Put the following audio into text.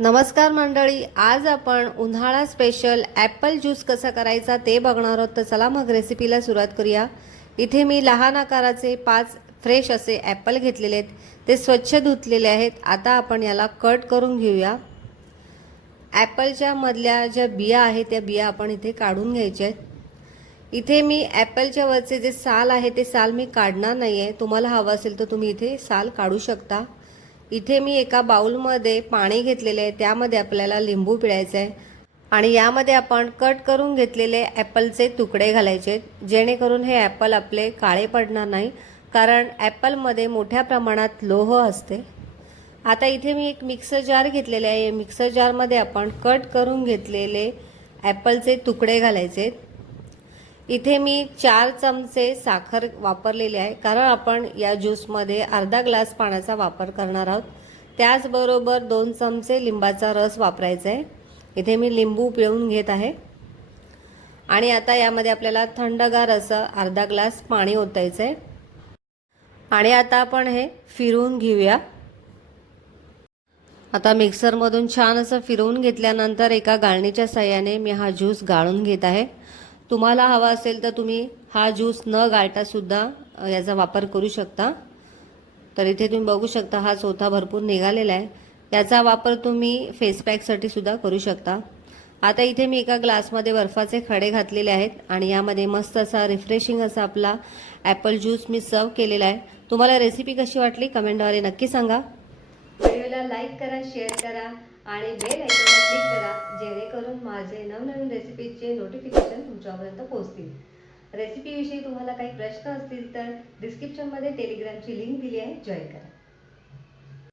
नमस्कार मंडळी आज आपण उन्हाळा स्पेशल ॲपल ज्यूस कसा करायचा ते बघणार आहोत. तर चला मग रेसिपीला सुरुवात करूया. इथे मी लहान आकाराचे पाच फ्रेश असे ॲपल घेतलेले आहेत. ते स्वच्छ धुतलेले आहेत. आता आपण याला कट करून घेऊया. ॲपलच्या मधल्या ज्या बिया आहेत त्या बिया आपण इथे काढून घ्यायच्या आहेत. इथे मी ॲपलच्या वरचे जे साल आहे ते साल मी काढणार नाही आहे तुम्हाला हवं असेल तर तुम्ही इथे साल काढू शकता. इथे मी एका बाउलमध्ये पाणी घेतलेले आहे. त्यामध्ये आपल्याला लिंबू पिळायचं आहे. आणि यामध्ये आपण कट करून घेतलेले ॲपलचे तुकडे घालायचे आहेत. जेणेकरून हे ॲपल आपले काळे पडणार नाही कारण ॲपलमध्ये मोठ्या प्रमाणात लोह असते. आता इथे मी एक मिक्सर जार घेतलेले आहे. मिक्सर जारमध्ये आपण कट करून घेतलेले ॲपलचे तुकडे घालायचे आहेत. इथे मी चार चमचे साखर वापरलेली आहे. कारण आपण या ज्यूसमध्ये अर्धा ग्लास पाण्याचा वापर करणार आहोत. त्याचबरोबर दोन चमचे लिंबाचा रस वापरायचा आहे. इथे मी लिंबू पिळून घेत आहे. आणि आता यामध्ये आपल्याला थंडगार असं अर्धा ग्लास पाणी ओतायचं आहे. आणि आता आपण हे फिरवून घेऊया. आता मिक्सरमधून छान असं फिरवून घेतल्यानंतर एका गाळणीच्या साह्याने मी हा ज्यूस गाळून घेत आहे. तुम्हाला हवा असेल तर तुम्ही हा ज्यूस न गाळतासुद्धा याचा वापर करू शकता. तर इथे तुम्ही बघू शकता हा चोथा भरपूर निघालेला आहे. याचा वापर तुम्ही फेस पॅकसाठी सुद्धा करू शकता. आता इथे मी एका ग्लासमध्ये बर्फाचे खडे घातलेले आहेत आणि यामध्ये मस्त असा रिफ्रेशिंग असा आपला ॲपल ज्यूस मी सर्व केलेला आहे. तुम्हाला रेसिपी कशी वाटली कमेंटद्वारे नक्की सांगा. व्हिडिओला लाईक करा शेअर करा आणि बेल आयकॉनला क्लिक करा करून माझे नवनवीन रेसिपीचे नोटिफिकेशन तुमच्यापर्यंत पोहोचतील. रेसिपीविषयी तुम्हाला काही प्रश्न असतील तर डिस्क्रिप्शनमध्ये टेलिग्रामची लिंक दिली आहे. जॉईन करा.